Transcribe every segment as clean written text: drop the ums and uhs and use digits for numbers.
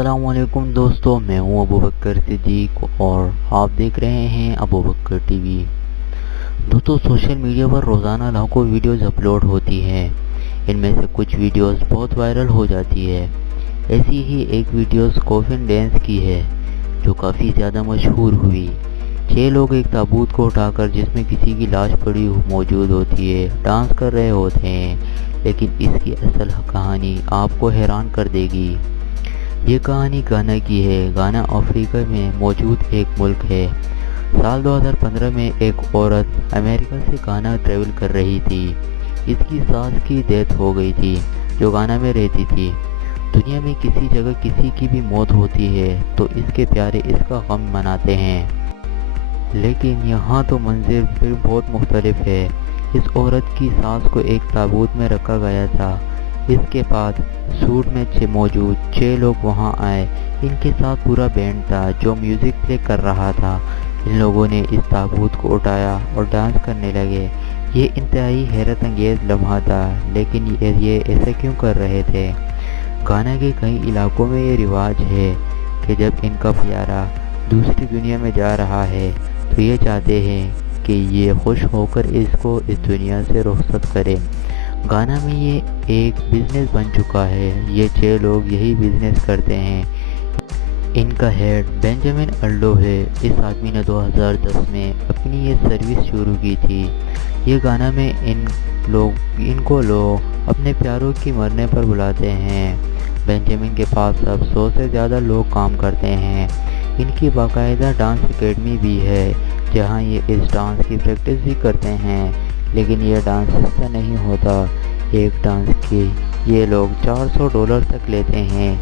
السلام علیکم دوستو، میں ہوں ابو بکر صدیق اور آپ دیکھ رہے ہیں ابو بکر ٹی وی۔ دوستو، سوشل میڈیا پر روزانہ لاکھوں ویڈیوز اپلوڈ ہوتی ہیں۔ ان میں سے کچھ ویڈیوز بہت وائرل ہو جاتی ہے۔ ایسی ہی ایک ویڈیوز کوفن ڈانس کی ہے جو کافی زیادہ مشہور ہوئی۔ 6 لوگ ایک تابوت کو اٹھا کر، جس میں کسی کی لاش پڑی موجود ہوتی ہے، ڈانس کر رہے ہوتے ہیں، لیکن اس کی اصل کہانی آپ کو حیران کر دے گی۔ یہ کہانی گانا کی ہے۔ گانا افریقہ میں موجود ایک ملک ہے۔ سال 2015 میں ایک عورت امریکہ سے گانا ٹریول کر رہی تھی۔ اس کی ساس کی ڈیتھ ہو گئی تھی جو گانا میں رہتی تھی۔ دنیا میں کسی جگہ کسی کی بھی موت ہوتی ہے تو اس کے پیارے اس کا غم مناتے ہیں، لیکن یہاں تو منظر پھر بہت مختلف ہے۔ اس عورت کی ساس کو ایک تابوت میں رکھا گیا تھا۔ اس کے بعد سوٹ میں موجود 6 لوگ وہاں آئے۔ ان کے ساتھ پورا بینڈ تھا جو میوزک پلے کر رہا تھا۔ ان لوگوں نے اس تابوت کو اٹھایا اور ڈانس کرنے لگے۔ یہ انتہائی حیرت انگیز لمحہ تھا، لیکن یہ ایسا کیوں کر رہے تھے؟ گانا کے کئی علاقوں میں یہ رواج ہے کہ جب ان کا پیارا دوسری دنیا میں جا رہا ہے تو یہ چاہتے ہیں کہ یہ خوش ہو کر اس کو اس دنیا سے رخصت کرے۔ گانا میں یہ ایک بزنس بن چکا ہے۔ یہ 6 لوگ یہی بزنس کرتے ہیں۔ ان کا ہیڈ بینجامن الڈو ہے۔ اس آدمی نے 2010 میں اپنی یہ سروس شروع کی تھی۔ یہ گانا میں ان کو لوگ اپنے پیاروں کی مرنے پر بلاتے ہیں۔ بینجامن کے پاس اب 100 سے زیادہ لوگ کام کرتے ہیں۔ ان کی باقاعدہ ڈانس اکیڈمی بھی ہے جہاں یہ اس ڈانس کی پریکٹس بھی کرتے ہیں، لیکن یہ ڈانس سستا نہیں ہوتا۔ ایک ڈانس کے یہ لوگ $400 تک لیتے ہیں،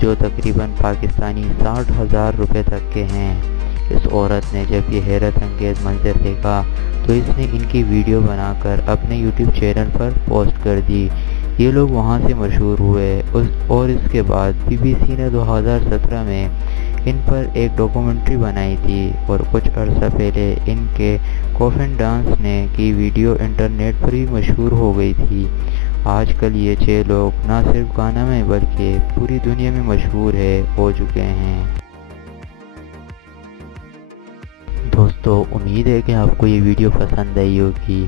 جو تقریباً پاکستانی 60,000 روپے تک کے ہیں۔ اس عورت نے جب یہ حیرت انگیز منظر دیکھا تو اس نے ان کی ویڈیو بنا کر اپنے یوٹیوب چینل پر پوسٹ کر دی۔ یہ لوگ وہاں سے مشہور ہوئے اور اس کے بعد BBC نے 2017 میں ان پر ایک ڈاکومنٹری بنائی تھی، اور کچھ عرصہ پہلے ان کے کوفن ڈانس نے کی ویڈیو انٹرنیٹ پر بھی مشہور ہو گئی تھی۔ آج کل یہ 6 لوگ نہ صرف گانا میں بلکہ پوری دنیا میں مشہور ہو چکے ہیں۔ دوستو، امید ہے کہ آپ کو یہ ویڈیو پسند آئی ہوگی۔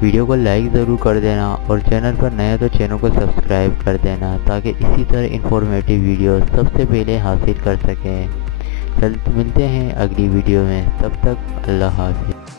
ویڈیو کو لائک ضرور کر دینا اور چینل پر نیا تو چینل کو سبسکرائب کر دینا تاکہ اسی طرح انفارمیٹیو ویڈیو سب سے پہلے حاصل کر سکیں۔ ملتے ہیں اگلی ویڈیو میں، تب تک اللہ حافظ۔